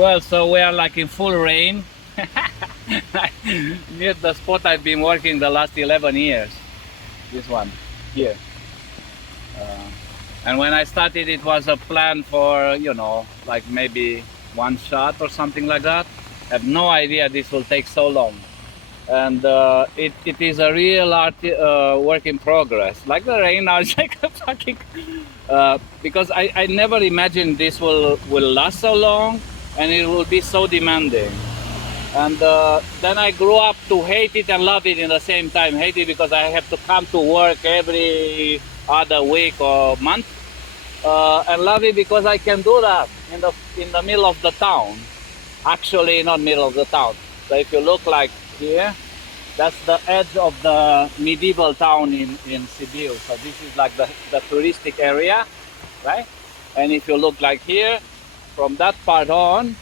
Well, so we are like in full rain. Near the spot I've been working the last 11 years. This one here. Uh, and when I started, it was a plan for, like maybe one shot or something like that. I have no idea this will take so long. And it is a real work in progress. Like the rain now, it's like a fucking... because I never imagined this will last so long and it will be so demanding. And then I grew up to hate it and love it in the same time. Hate it because I have to come to work every other week or month, and love it because I can do that in the middle of the town. Actually, not middle of the town. So if you look like here, that's the edge of the medieval town in Sibiu. So this is like the touristic area, right? And if you look like here, from that part on,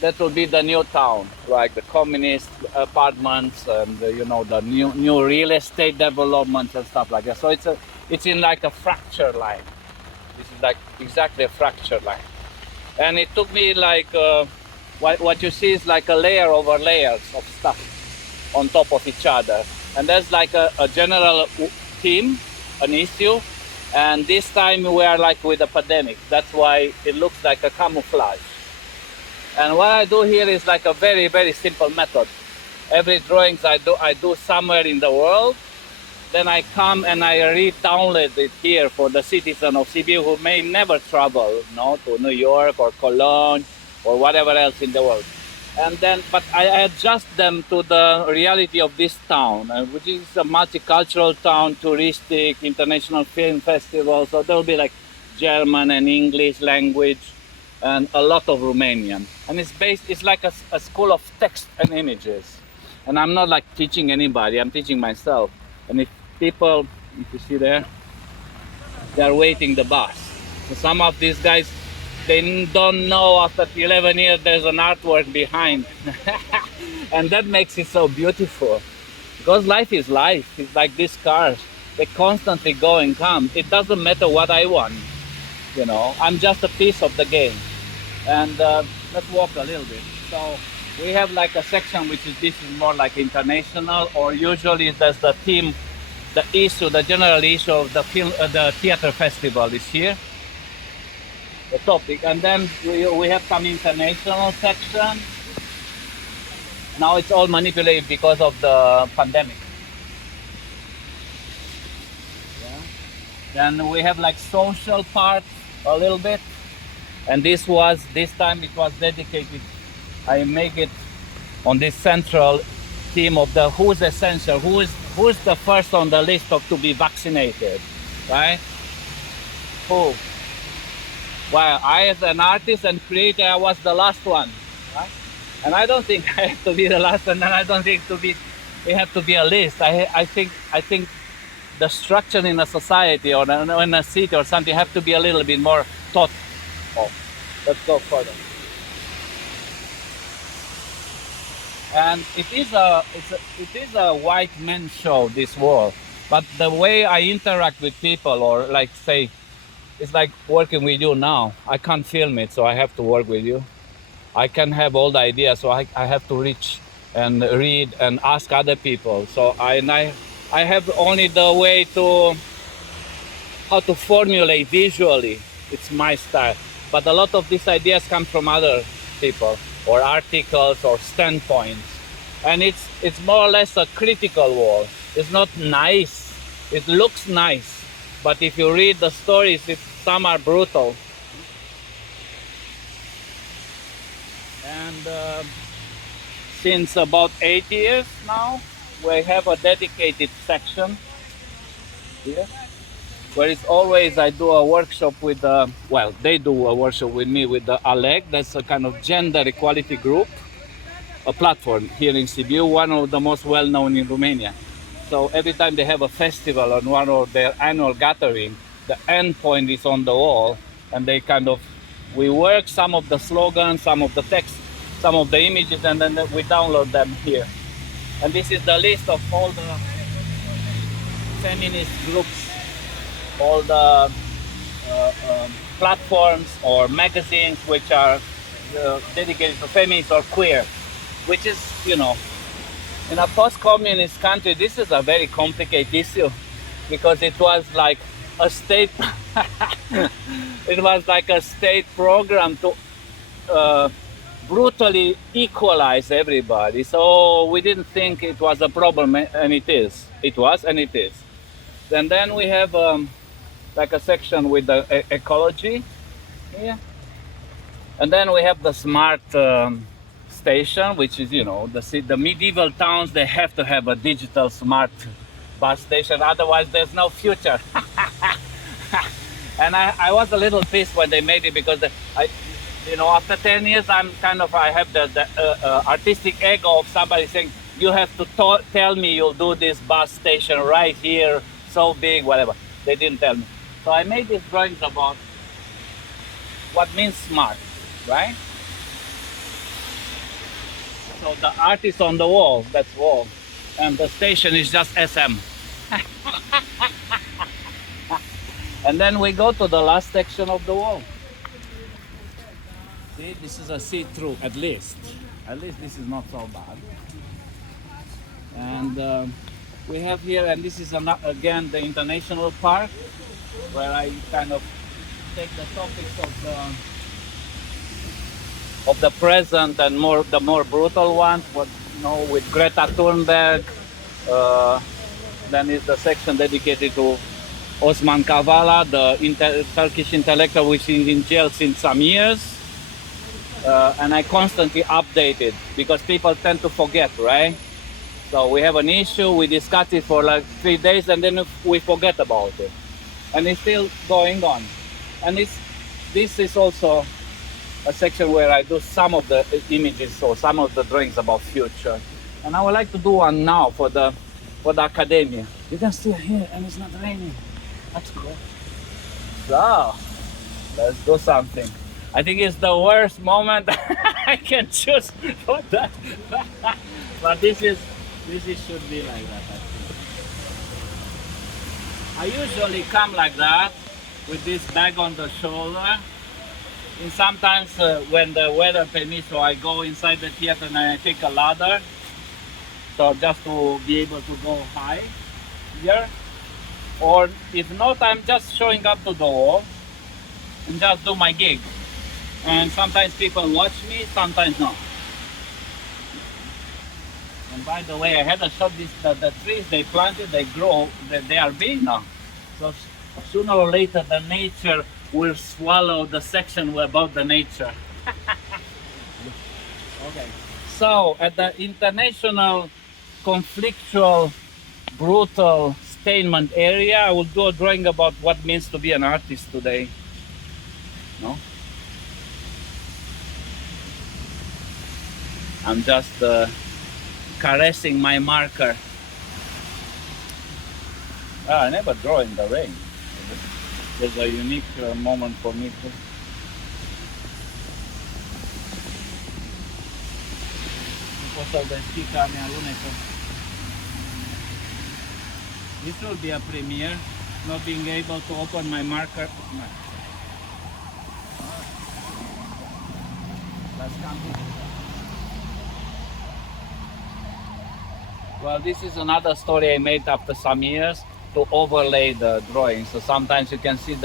that will be the new town, like the communist apartments and the new real estate developments and stuff like that. So it's in like a fracture line. This is like exactly a fracture line, and it took me like what you see is like a layer over layers of stuff on top of each other, and there's like a general theme, an issue, and this time we are like with a pandemic. That's why it looks like a camouflage. And what I do here is like a very, very simple method. Every drawings I do somewhere in the world, then I come and I re-download it here for the citizen of Sibiu who may never travel, to New York or Cologne or whatever else in the world. And then, but I adjust them to the reality of this town, which is a multicultural town, touristic, international film festival. So there'll be like German and English language, and a lot of Romanian. And it's like a school of text and images. And I'm not like teaching anybody, I'm teaching myself. And if people, if you see there, they're waiting the bus. So some of these guys, they don't know after 11 years there's an artwork behind. And that makes it so beautiful. Because life is life. It's like these cars. They constantly go and come. It doesn't matter what I want. I'm just a piece of the game. And let's walk a little bit. So we have like a section which is, this is more like international, or usually there's the theme, the issue, the general issue of the film, the theater festival is here, the topic. And then we have some international section. Now it's all manipulated because of the pandemic. Yeah. Then we have like social part a little bit. And this time it was dedicated, I make it on this central theme of the who's essential, who's the first on the list to be vaccinated, right? Who? Well, I as an artist and creator, I was the last one, right? And I don't think I have to be the last one, and I don't think it have to be a list. I think the structure in a society or in a city or something have to be a little bit more thought. Oh, let's go further. And it is a white man show, this wall. But the way I interact with people, or like say, it's like working with you now. I can't film it, so I have to work with you. I can have all the ideas, so I have to reach and read and ask other people. So I have only the way to how to formulate visually. It's my style. But a lot of these ideas come from other people, or articles, or standpoints. And it's more or less a critical wall. It's not nice. It looks nice. But if you read the stories, some are brutal. And since about 8 years now, we have a dedicated section here, where it's always I do a workshop with they do a workshop with me with the ALEG. That's a kind of gender equality group, a platform here in Sibiu, one of the most well-known in Romania. So every time they have a festival or one of their annual gathering, the end point is on the wall, and we work some of the slogans, some of the text, some of the images, and then we download them here. And this is the list of all the feminist groups, all the platforms or magazines which are dedicated to feminists or queer, which is, you know, in a post-communist country, this is a very complicated issue because it was like a state, it was like a state program to brutally equalize everybody. So we didn't think it was a problem, and it is. It was, and it is. And then we have like a section with the ecology here. And then we have the smart station, which is, you know, the medieval towns, they have to have a digital smart bus station, otherwise there's no future. And I was a little pissed when they made it because you know, after 10 years, I have the artistic ego of somebody saying, you have to tell me you'll do this bus station right here, so big, whatever. They didn't tell me. So I made these drawings about what means smart, right? So the art is on the wall, that's wall. And the station is just SM. And then we go to the last section of the wall. See, this is a see-through, at least. At least this is not so bad. And we have here, and this is again the International Park, where I kind of take the topics of the present and the more brutal ones. What, you know, with Greta Thunberg. Then is the section dedicated to Osman Kavala, the Turkish intellectual, which is in jail since some years. And I constantly update it because people tend to forget, right? So we have an issue, we discuss it for like 3 days, and then we forget about it. And it's still going on. And this is also a section where I do some of the images or some of the drawings about future. And I would like to do one now for the Akademija. You can still hear, and it's not raining. That's cool. So, let's do something. I think it's the worst moment I can choose for that. But this should be like that, I think. I usually come like that with this bag on the shoulder. And sometimes when the weather permits, so I go inside the theater and I take a ladder. So just to be able to go high here. Or if not, I'm just showing up to the wall and just do my gig. And sometimes people watch me, sometimes not. And by the way, I had a shot the trees they planted, they grow, they are big now. So sooner or later the nature will swallow the section about the nature. Okay. So at the international conflictual, brutal statement area, I will do a drawing about what it means to be an artist today. No? I'm just caressing my marker. I never draw in the rain. There's a unique moment for me too. This will be a premiere, not being able to open my marker. Let's come here. Well, this is another story I made after some years to overlay the drawing. So sometimes you can see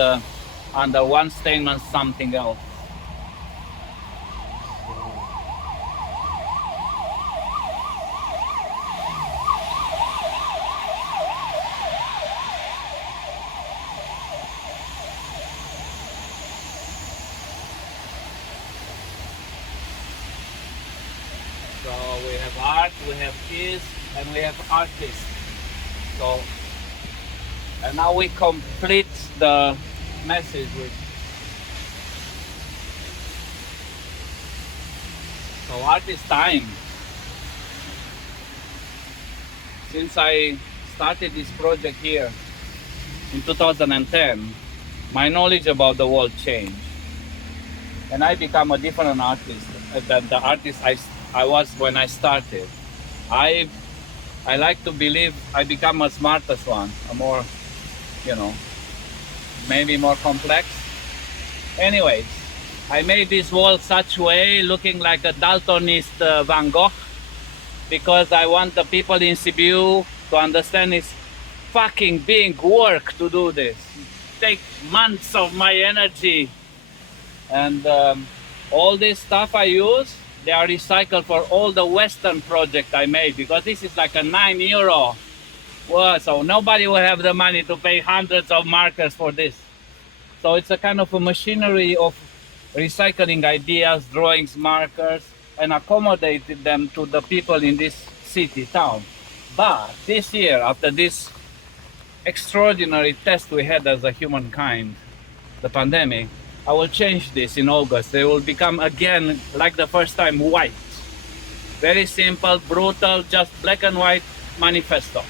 under one statement something else. So we have art, we have this, and we have artists. So, and now we complete the message with. So art is time. Since I started this project here in 2010, my knowledge about the world changed. And I become a different artist than the artist I was when I started. I like to believe I become a smarter one, a more, maybe more complex. Anyways, I made this wall such way, looking like a Daltonist Van Gogh, because I want the people in Sibiu to understand it's fucking big work to do this. Take months of my energy, and all this stuff I use, they are recycled for all the Western project I made, because this is like a €9. Well, so nobody will have the money to pay hundreds of markers for this. So it's a kind of a machinery of recycling ideas, drawings, markers, and accommodated them to the people in this city, town. But this year, after this extraordinary test we had as a humankind, the pandemic, I will change this in August. They will become again, like the first time, white. Very simple, brutal, just black and white manifesto.